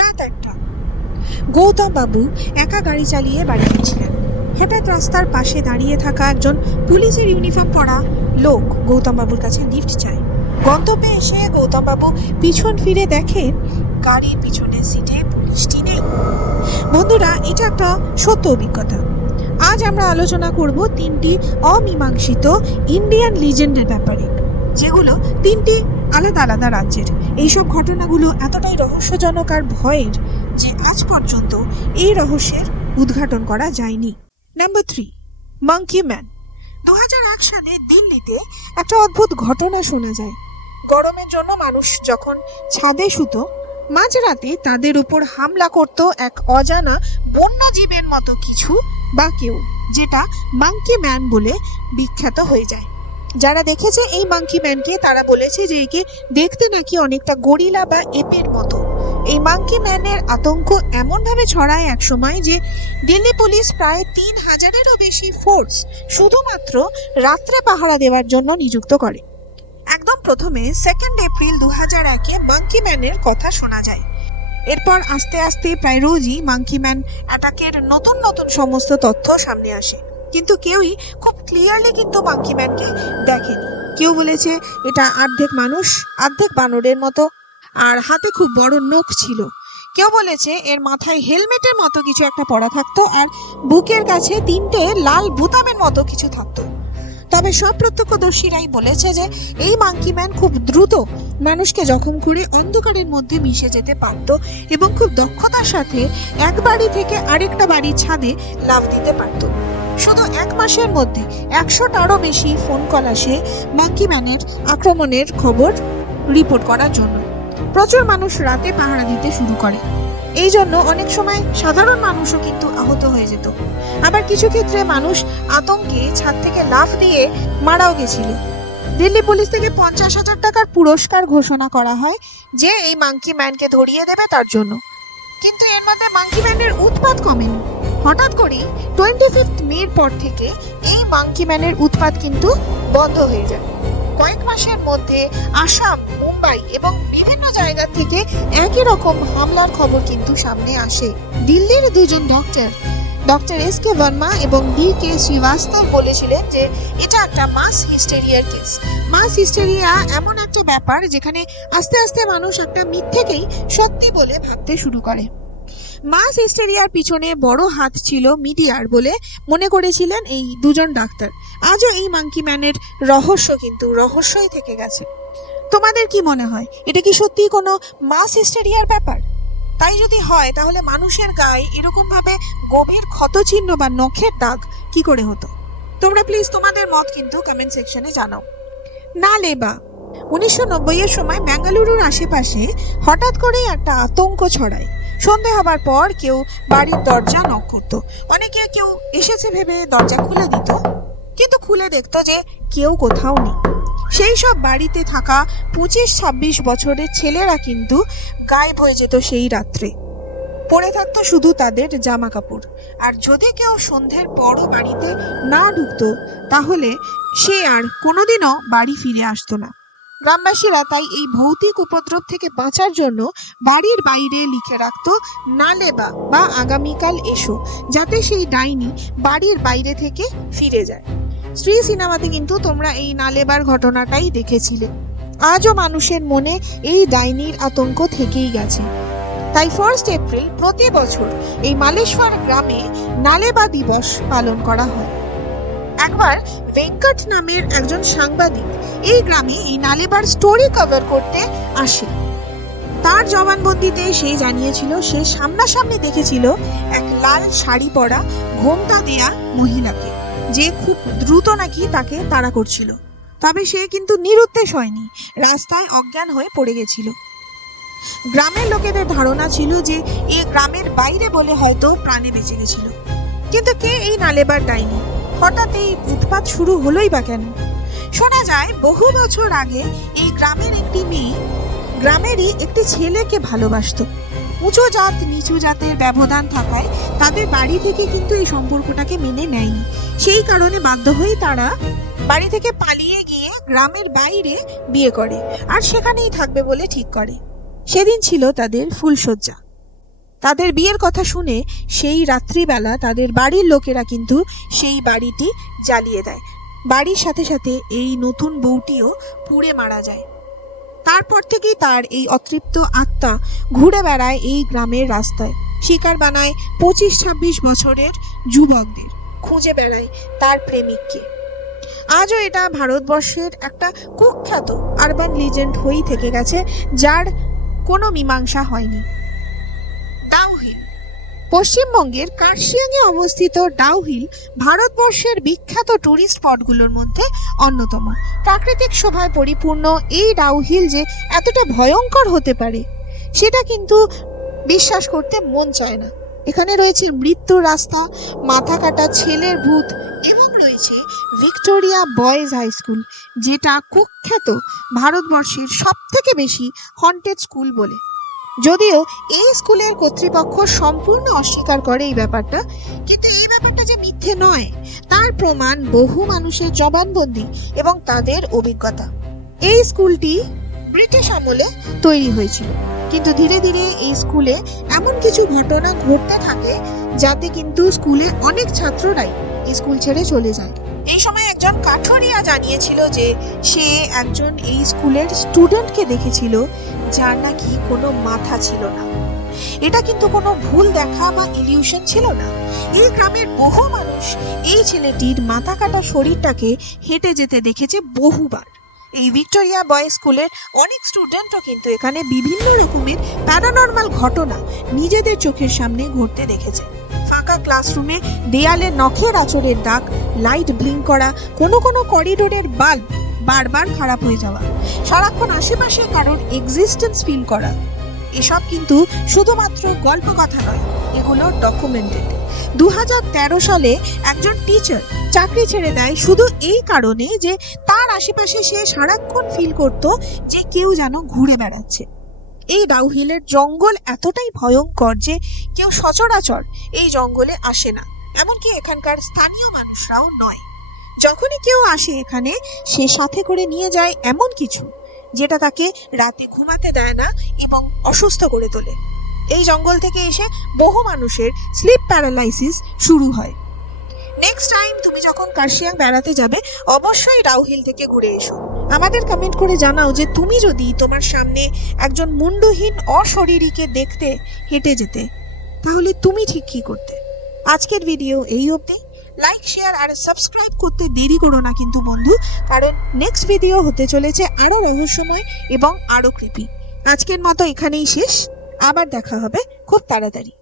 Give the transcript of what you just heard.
রাত 1টা। গৌতম বাবু একা গাড়ি চালিয়ে বাড়ি ফিরছিলেন। হঠাৎ রাস্তার পাশে দাঁড়িয়ে থাকা একজন পুলিশের ইউনিফর্ম পরা লোক গৌতম বাবুর কাছে লিফট চায়। গন্তব্যে এসে গৌতম বাবু পিছন ফিরে দেখেন গাড়ির পিছনের সিটে পুলিশটি নেই। বন্ধুরা, এটা একটা সত্য অভিজ্ঞতা। আজ আমরা আলোচনা করব 3টি অমীমাংসিত ইন্ডিয়ান লিজেন্ডের ব্যাপারে, যেগুলো 3টি আলাদা আলাদা রাজ্যের। এইসব ঘটনাগুলো এতটাই রহস্যজনক আর ভয়ের যে আজ পর্যন্ত এই রহস্যের উদ্ঘাটন করা যায়নি। Number 3, monkey man. 2001 সালে দিল্লিতে একটা অদ্ভুত ঘটনা শোনা যায়। গরমের জন্য মানুষ যখন ছাদে শুতো, মাঝরাতে তাদের উপর হামলা করত এক অজানা বন্যজীবের মতো কিছু বা কেউ, যেটা মাঙ্কি ম্যান বলে বিখ্যাত হয়ে যায়। যারা দেখেছে এই মাঙ্কি ম্যানকে তারা বলেছে যে একে দেখতে নাকি অনেকটা গরিলা বা এপের মতো। এই মাঙ্কি ম্যানের আতঙ্ক এমনভাবে ছড়ায় একসময় যে দিল্লি পুলিশ প্রায় 3000-এরও বেশি ফোর্স শুধুমাত্র রাত্রে পাহারা দেওয়ার জন্য নিযুক্ত করে। একদম প্রথমে 2 এপ্রিল 2001-এ মাঙ্কি ম্যানের কথা শোনা যায়। এরপর আস্তে আস্তে প্রায় রোজই মাঙ্কি ম্যান অ্যাটাকের নতুন নতুন সমস্ত তথ্য সামনে আসে, কিন্তু কেউই খুব ক্লিয়ারলি কিন্তু মাঙ্কি ম্যানকে দেখেনি। কেউ বলেছে এটা অর্ধেক মানুষ অর্ধেক বানরের মতো, আর হাতে খুব বড় নখ ছিল। কেউ বলেছে এর মাথায় হেলমেটের মতো কিছু একটা পরা থাকতো আর বুকের কাছে 3টে লাল বোতামের মতো কিছু থাকতো। তবে সব প্রত্যক্ষদর্শীরাই বলেছে যে এই মাঙ্কি ম্যান খুব দ্রুত মানুষকে জখম করে অন্ধকারের মধ্যে মিশে যেতে পারত এবং খুব দক্ষতার সাথে এক বাড়ি থেকে আরেকটা বাড়ির ছাদে লাফ দিতে পারত। শুধু 1 মাসের মধ্যে 100টারও বেশি ফোন কল আসে মাঙ্কি ম্যানের আক্রমণের খবর রিপোর্ট করার জন্য। প্রচুর মানুষ রাতে পাহারা দিতে শুরু করে। এই জন্য অনেক সময় সাধারণ মানুষও কিন্তু আহত হয়ে যেত। আবার কিছু ক্ষেত্রে মানুষ আতঙ্কে ছাদ থেকে লাফ দিয়ে মারাও গেছিল। দিল্লি পুলিশ থেকে 50,000 টাকার পুরস্কার ঘোষণা করা হয় যে এই মাঙ্কি ম্যানকে ধরিয়ে দেবে তার জন্য। কিন্তু এর মধ্যে মাঙ্কি ম্যানের উৎপাত কমেনি। হঠাৎ করেই 25 মের পর থেকে এই মাঙ্কি ম্যানের উৎপাত কিন্তু বন্ধ হয়ে যায়। কয়েক মাসের মধ্যে আসাম, মুম্বাই এবং বিভিন্ন জায়গা থেকে একই রকম হামলার খবর কিন্তু সামনে আসে। দিল্লির 2জন ডক্টর এস.কে. বর্মা এবং ডি.কে. শ্রীবাস্তব বলেছিলেন যে এটা একটা মাস হিস্টেরিয়ার কেস। মাস হিস্টেরিয়া এমন একটা ব্যাপার যেখানে আস্তে আস্তে মানুষ একটা মিথ্যেকেই সত্যি বলে ভাবতে শুরু করে। মাস হিস্টেরিয়ার পিছনে বড় হাত ছিল মিডিয়ার বলে মনে করেছিলেন এই 2জন ডাক্তার। আজও এই মাঙ্কি ম্যানের রহস্য কিন্তু রহস্যই থেকে গেছে। তোমাদের কি মনে হয়, এটা কি সত্যি কোনো মাস হিস্টেরিয়ার ব্যাপার? তাই যদি হয় তাহলে মানুষের গায়ে এরকম ভাবে গভীর ক্ষতচিহ্ন বা নখের দাগ কি করে হতো? তোমরা প্লিজ তোমাদের মত কিন্তু কমেন্ট সেকশনে জানাও। নালেবা। 1990-এর সময় বেঙ্গালুরুর আশেপাশে হঠাৎ করেই একটা আতঙ্ক ছড়ায়। সন্ধে হবার পর কেউ বাড়ির দরজা নক করতো। অনেকে কেউ এসেছে ভেবে দরজা খুলে দিত, কিন্তু খুলে দেখতো যে কেউ কোথাও নেই। সেই সব বাড়িতে থাকা 25-26 বছরের ছেলেরা কিন্তু গায়েব হয়ে যেত সেই রাত্রে। পড়ে থাকতো শুধু তাদের জামা কাপড়। আর যদি কেউ সন্ধ্যের পরও বাড়িতে না ঢুকতো তাহলে সে আর কোনোদিনও বাড়ি ফিরে আসতো না। গ্রামবাসীরা তাই এই ভৌতিক উপদ্রব থেকে বাঁচার জন্য বাড়ির বাইরে লিখে রাখতো নালেবা বা আগামীকাল এসো, যাতে সেই ডাইনি বাড়ির বাইরে থেকে ফিরে যায়। স্ত্রী সিনেমাতে কিন্তু তোমরা এই নালেবার ঘটনাটাই দেখেছিলে। আজও মানুষের মনে এই ডাইনির আতঙ্ক থেকেই গেছে। তাই 1 এপ্রিল প্রতি বছর এই মালেশ্বর গ্রামে নালেবা দিবস পালন করা হয়। একবার ভেঙ্কট নামের একজন সাংবাদিক এই গ্রামে এই নালেবার স্টোরি কভার করতে আসে। তার জবানবন্দিতে সে জানিয়েছিল সে সামনাসামনি দেখেছিল এক লাল শাড়ি পরা ঘোমটা দেয়া মহিলাকে, যে খুব দ্রুত নাকি তাকে তাড়া করছিল। তবে সে কিন্তু নিরুদ্দেশ হয়নি, রাস্তায় অজ্ঞান হয়ে পড়ে গেছিল। গ্রামের লোকেদের ধারণা ছিল যে এ গ্রামের বাইরে বলে হয়তো প্রাণে বেঁচে গেছিল। কিন্তু কে এই নালেবার ডাইনি? হঠাৎ এই উৎপাত শুরু হলোই বা কেন? শোনা যায় বহু বছর আগে এই গ্রামের একটি মেয়ে গ্রামেরই একটি ছেলেকে ভালোবাসত। উঁচু জাত নিচু জাতের ব্যবধান থাকায় তাদের বাড়ি থেকে কিন্তু এই সম্পর্কটাকে মেনে নেয়নি। সেই কারণে বাধ্য হয়ে তারা বাড়ি থেকে পালিয়ে গিয়ে গ্রামের বাইরে বিয়ে করে আর সেখানেই থাকবে বলে ঠিক করে। সেদিন ছিল তাদের ফুলশয্যা। তাদের বিয়ের কথা শুনে সেই রাত্রিবেলা তাদের বাড়ির লোকেরা কিন্তু সেই বাড়িটি জ্বালিয়ে দেয়। বাড়ির সাথে সাথে এই নতুন বউটিও পুড়ে মারা যায়। তারপর থেকেই তার এই অতৃপ্ত আত্মা ঘুরে বেড়ায় এই গ্রামের রাস্তায়, শিকার বানায় 25-26 বছরের যুবকদের, খুঁজে বেড়ায় তার প্রেমিককে। আজও এটা ভারতবর্ষের একটা কুখ্যাত আরবান লিজেন্ড হয়েই থেকে গেছে, যার কোনো মীমাংসা হয়নি। ডাউহিল। পশ্চিমবঙ্গের কার্শিয়াংয়ে অবস্থিত ডাউহিল ভারতবর্ষের বিখ্যাত টুরিস্ট স্পটগুলোর মধ্যে অন্যতম। প্রাকৃতিক শোভায় পরিপূর্ণ এই ডাউহিল যে এতটা ভয়ঙ্কর হতে পারে সেটা কিন্তু বিশ্বাস করতে মন চায় না। এখানে রয়েছে মৃত্যুর রাস্তা, মাথা কাটা ছেলের ভূত এবং রয়েছে ভিক্টোরিয়া বয়েজ হাই স্কুল, যেটা কুখ্যাত ভারতবর্ষের সবথেকে বেশি হন্টেড স্কুল বলে। যদিও এই স্কুলের কর্তৃপক্ষ সম্পূর্ণ অস্বীকার করে এই ব্যাপারটা, কিন্তু এই ব্যাপারটা যে মিথ্যে নয় তার প্রমাণ বহু মানুষের জবানবন্দি এবং তাদের অভিজ্ঞতা। এই স্কুলটি ব্রিটিশ আমলে তৈরি হয়েছিল, কিন্তু ধীরে ধীরে এই স্কুলে এমন কিছু ঘটনা ঘটতে থাকে যাতে কিন্তু স্কুলে অনেক ছাত্ররাই এই স্কুল ছেড়ে চলে যায়। এই সময় একজন কাঠুরিয়া জানিয়েছিল যে সে একজন এই স্কুলের স্টুডেন্টকে দেখেছিল যার নাকি কোনো মাথা ছিল না। এটা কিন্তু কোনো ভুল দেখা বা ইলিউশন ছিল না। এই গ্রামের বহু মানুষ এই ছেলেটির মাথা কাটা শরীরটাকে হেঁটে যেতে দেখেছে বহুবার। এই ভিক্টোরিয়া বয়েজ স্কুলের অনেক স্টুডেন্টও কিন্তু এখানে বিভিন্ন রকমের প্যারানর্মাল ঘটনা নিজেদের চোখের সামনে ঘটতে দেখেছে। ফাঁকা ক্লাসরুমে দেয়ালে নখের আঁচড়ের দাগ, লাইট ব্লিঙ্ক করা, কোনো কোনো করিডোরের বাল্ব বারবার খারাপ হয়ে যাওয়া, সারাক্ষণ আশেপাশে কারোর এক্সিস্টেন্স ফিল করা, এসব কিন্তু শুধুমাত্র গল্প কথা নয়, এগুলো ডকুমেন্টেড। 2013 সালে একজন টিচার চাকরি ছেড়ে দেয় শুধু এই কারণে যে তার আশেপাশে সে সারাক্ষণ ফিল করত যে কেউ যেন ঘুরে বেড়াচ্ছে। এই ডাউহিলের জঙ্গল এতটাই ভয়ঙ্কর যে কেউ সচরাচর এই জঙ্গলে আসে না, এমনকি এখানকার স্থানীয় মানুষরাও নয়। যখনই কেউ আসে এখানে সে সাথে করে নিয়ে যায় এমন কিছু যেটা তাকে রাতে ঘুমাতে দেয় না এবং অসুস্থ করে তোলে। এই জঙ্গল থেকে এসে বহু মানুষের স্লিপ প্যারালাইসিস শুরু হয়। নেক্সট টাইম তুমি যখন কার্শিয়াং বেড়াতে যাবে অবশ্যই ডাউহিল থেকে ঘুরে এসো। আমাদের কমেন্ট করে জানাও যে তুমি যদি তোমার সামনে একজন মুন্ডহীন অশরীরীকে দেখতে হেঁটে যেতে, তাহলে তুমি ঠিক কি করতে। আজকের ভিডিও এই অবধি। লাইক, শেয়ার আর সাবস্ক্রাইব করতে দেরি করো না কিন্তু বন্ধু, কারণ নেক্সট ভিডিও হতে চলেছে আরো রহস্যময় এবং আরো ক্রিপি। আজকের মতো এখানেই শেষ, আবার দেখা হবে খুব তাড়াতাড়ি।